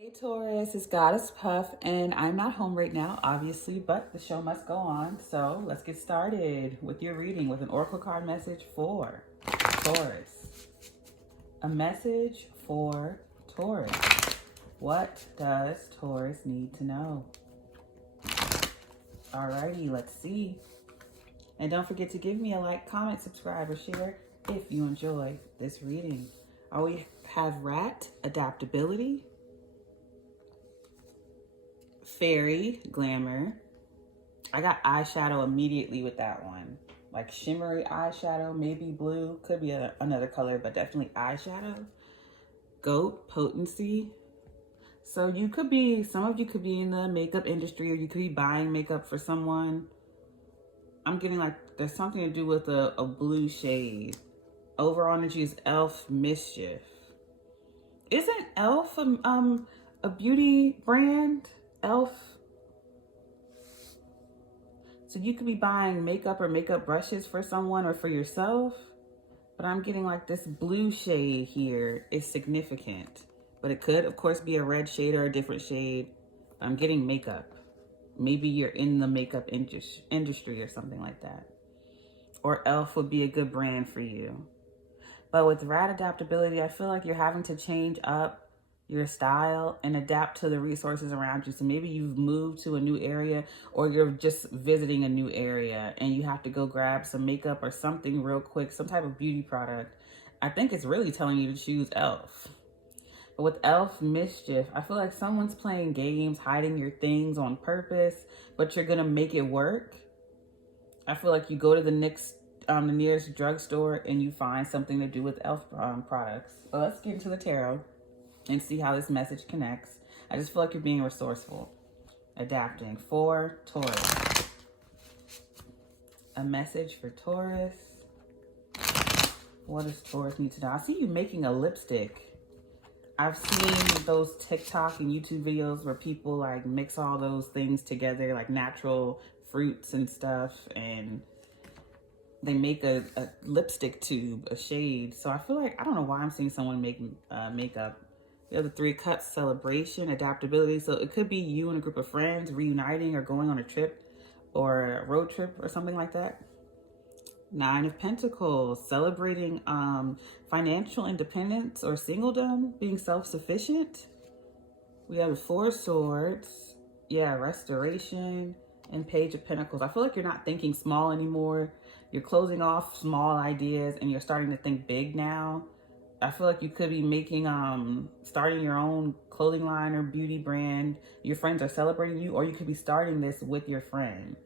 Hey Taurus, it's Goddess Puff, and I'm not home right now, obviously, but the show must go on. So let's get started with your reading with an oracle card message for Taurus. A message for Taurus. What does Taurus need to know? Alrighty, let's see. And don't forget to give me a like, comment, subscribe, or share if you enjoy this reading. We have Rat, Adaptability, Fairy, Glamour. I got eyeshadow immediately with that one. Like shimmery eyeshadow, maybe blue. Could be another color, but definitely eyeshadow. Goat, Potency. So you could be, some of you could be in the makeup industry, or you could be buying makeup for someone. I'm getting like there's something to do with a blue shade. Overall energy is Elf Mischief. Isn't Elf a beauty brand? Elf. So you could be buying makeup or makeup brushes for someone or for yourself. But I'm getting like this blue shade here is significant. But it could, of course, be a red shade or a different shade. I'm getting makeup. Maybe you're in the makeup industry or something like that. Or Elf would be a good brand for you. But with Rat Adaptability, I feel like you're having to change up your style and adapt to the resources around you. So maybe you've moved to a new area, or you're just visiting a new area and you have to go grab some makeup or something real quick, some type of beauty product. I think it's really telling you to choose Elf. But with Elf Mischief, I feel like someone's playing games, hiding your things on purpose, but you're gonna make it work. I feel like you go to the nearest drugstore and you find something to do with Elf products. So let's get into the tarot and see how this message connects. I just feel like you're being resourceful. Adapting for Taurus. A message for Taurus. What does Taurus need to know? I see you making a lipstick. I've seen those TikTok and YouTube videos where people like mix all those things together, like natural fruits and stuff, and they make a lipstick tube, a shade. So I feel like, I don't know why I'm seeing someone make makeup. The other 3 cups, Celebration, Adaptability. So it could be you and a group of friends reuniting or going on a trip or a road trip or something like that. 9 of Pentacles, celebrating financial independence or singledom, being self-sufficient. We have 4 Swords, yeah, restoration, and Page of Pentacles. I feel like you're not thinking small anymore. You're closing off small ideas and you're starting to think big now. I feel like you could be making, starting your own clothing line or beauty brand. Your friends are celebrating you, or you could be starting this with your friends.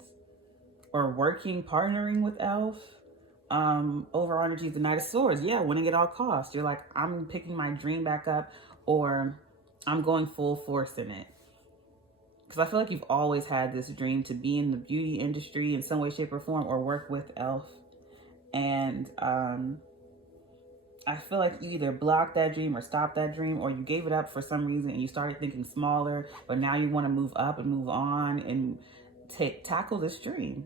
Or working, partnering with Elf. Overall energy is the Knight of Swords. Yeah, winning at all costs. You're like, I'm picking my dream back up, or I'm going full force in it. Because I feel like you've always had this dream to be in the beauty industry in some way, shape, or form, or work with Elf. And I feel like you either blocked that dream or stopped that dream, or you gave it up for some reason and you started thinking smaller, but now you want to move up and move on and tackle this dream.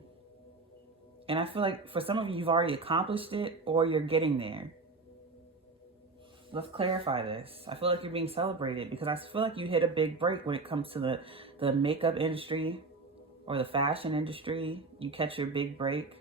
And I feel like for some of you, you've already accomplished it, or you're getting there. Let's clarify this. I feel like you're being celebrated because I feel like you hit a big break when it comes to the makeup industry or the fashion industry. You catch your big break.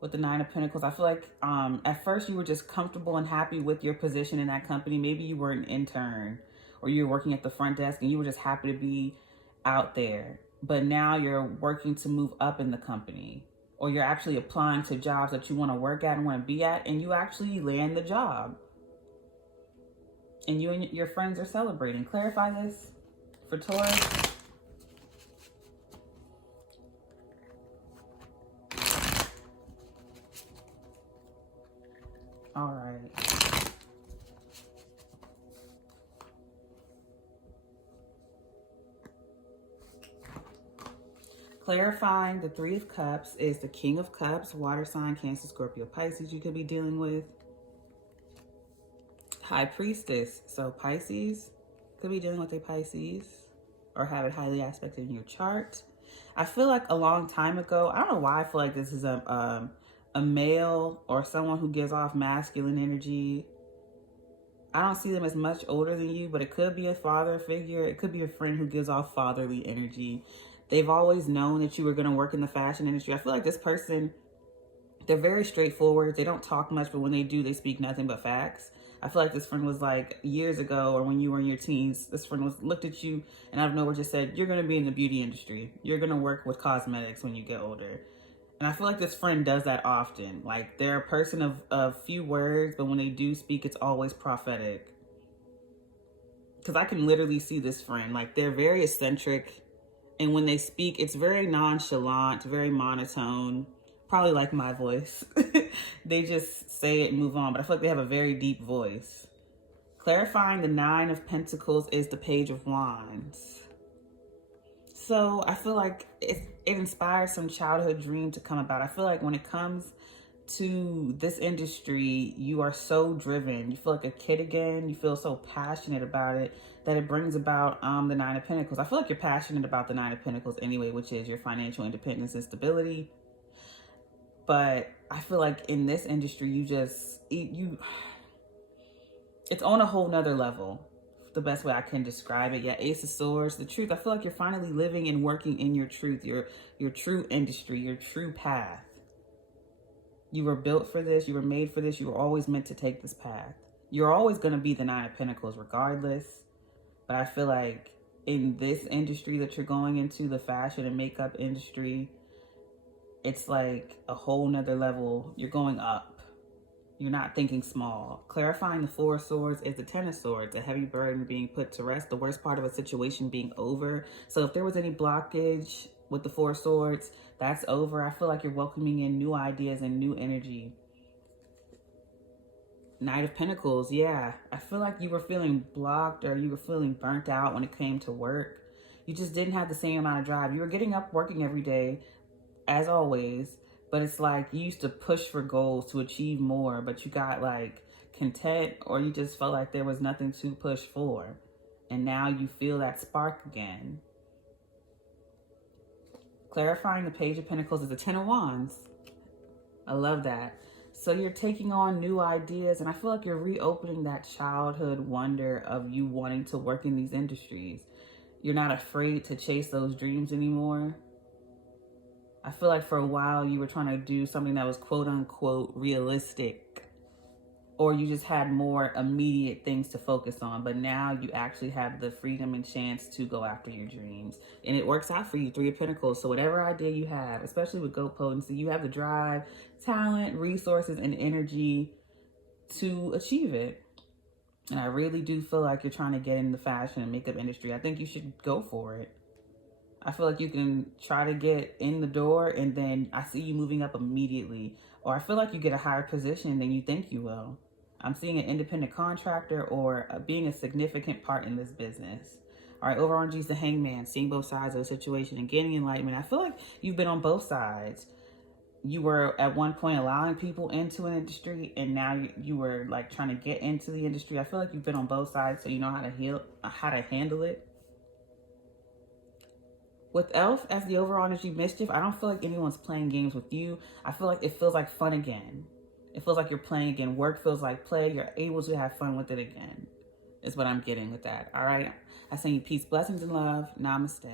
With the 9 of Pentacles, I feel like at first you were just comfortable and happy with your position in that company. Maybe you were an intern or you were working at the front desk and you were just happy to be out there. But now you're working to move up in the company, or you're actually applying to jobs that you want to work at and want to be at, and you actually land the job. And you and your friends are celebrating. Clarify this for Taurus. All right. Clarifying the 3 of Cups is the King of Cups, water sign, Cancer, Scorpio, Pisces you could be dealing with. High Priestess, so Pisces, could be dealing with a Pisces or have it highly aspected in your chart. I feel like a long time ago, I don't know why I feel like this is a male or someone who gives off masculine energy. I don't see them as much older than you, but it could be a father figure. It could be a friend who gives off fatherly energy. They've always known that you were going to work in the fashion industry. I feel like this person, they're very straightforward. They don't talk much, but when they do, they speak nothing but facts. I feel like this friend was like years ago, or when you were in your teens, this friend looked at you and out of nowhere just said, you're going to be in the beauty industry. You're going to work with cosmetics when you get older. And I feel like this friend does that often. Like, they're a person of few words, but when they do speak, it's always prophetic. Because I can literally see this friend. Like, they're very eccentric. And when they speak, it's very nonchalant, very monotone. Probably like my voice. They just say it and move on. But I feel like they have a very deep voice. Clarifying the 9 of Pentacles is the Page of Wands. So I feel like it inspires some childhood dream to come about. I feel like when it comes to this industry, you are so driven. You feel like a kid again. You feel so passionate about it that it brings about the 9 of Pentacles. I feel like you're passionate about the 9 of Pentacles anyway, which is your financial independence and stability. But I feel like in this industry, it's on a whole nother level. The best way I can describe it. Yeah, Ace of Swords, the truth. I feel like you're finally living and working in your truth, your true industry, your true path. You were built for this. You were made for this. You were always meant to take this path. You're always going to be the 9 of Pentacles regardless. But I feel like in this industry that you're going into, the fashion and makeup industry, it's like a whole nother level. You're going up. You're not thinking small. Clarifying the 4 of Swords is the 10 of Swords, a heavy burden being put to rest, the worst part of a situation being over. So if there was any blockage with the 4 of Swords, that's over. I feel like you're welcoming in new ideas and new energy. Knight of Pentacles, yeah. I feel like you were feeling blocked or you were feeling burnt out when it came to work. You just didn't have the same amount of drive. You were getting up, working every day, as always. But it's like you used to push for goals to achieve more, but you got like content, or you just felt like there was nothing to push for. And now you feel that spark again. Clarifying the Page of Pentacles is the 10 of Wands. I love that. So you're taking on new ideas, and I feel like you're reopening that childhood wonder of you wanting to work in these industries. You're not afraid to chase those dreams anymore. I feel like for a while you were trying to do something that was quote unquote realistic, or you just had more immediate things to focus on. But now you actually have the freedom and chance to go after your dreams. And it works out for you, 3 of Pentacles. So whatever idea you have, especially with Go Potency, you have the drive, talent, resources, and energy to achieve it. And I really do feel like you're trying to get in the fashion and makeup industry. I think you should go for it. I feel like you can try to get in the door and then I see you moving up immediately. Or I feel like you get a higher position than you think you will. I'm seeing an independent contractor or being a significant part in this business. All right, overall energy is the Hangman, seeing both sides of the situation and getting enlightenment. I feel like you've been on both sides. You were at one point allowing people into an industry, and now you were like trying to get into the industry. I feel like you've been on both sides, so you know how to handle it. With Elf as the overall energy mischief, I don't feel like anyone's playing games with you. I feel like it feels like fun again. It feels like you're playing again. Work feels like play. You're able to have fun with it again. Is what I'm getting with that. All right. I send you peace, blessings, and love. Namaste.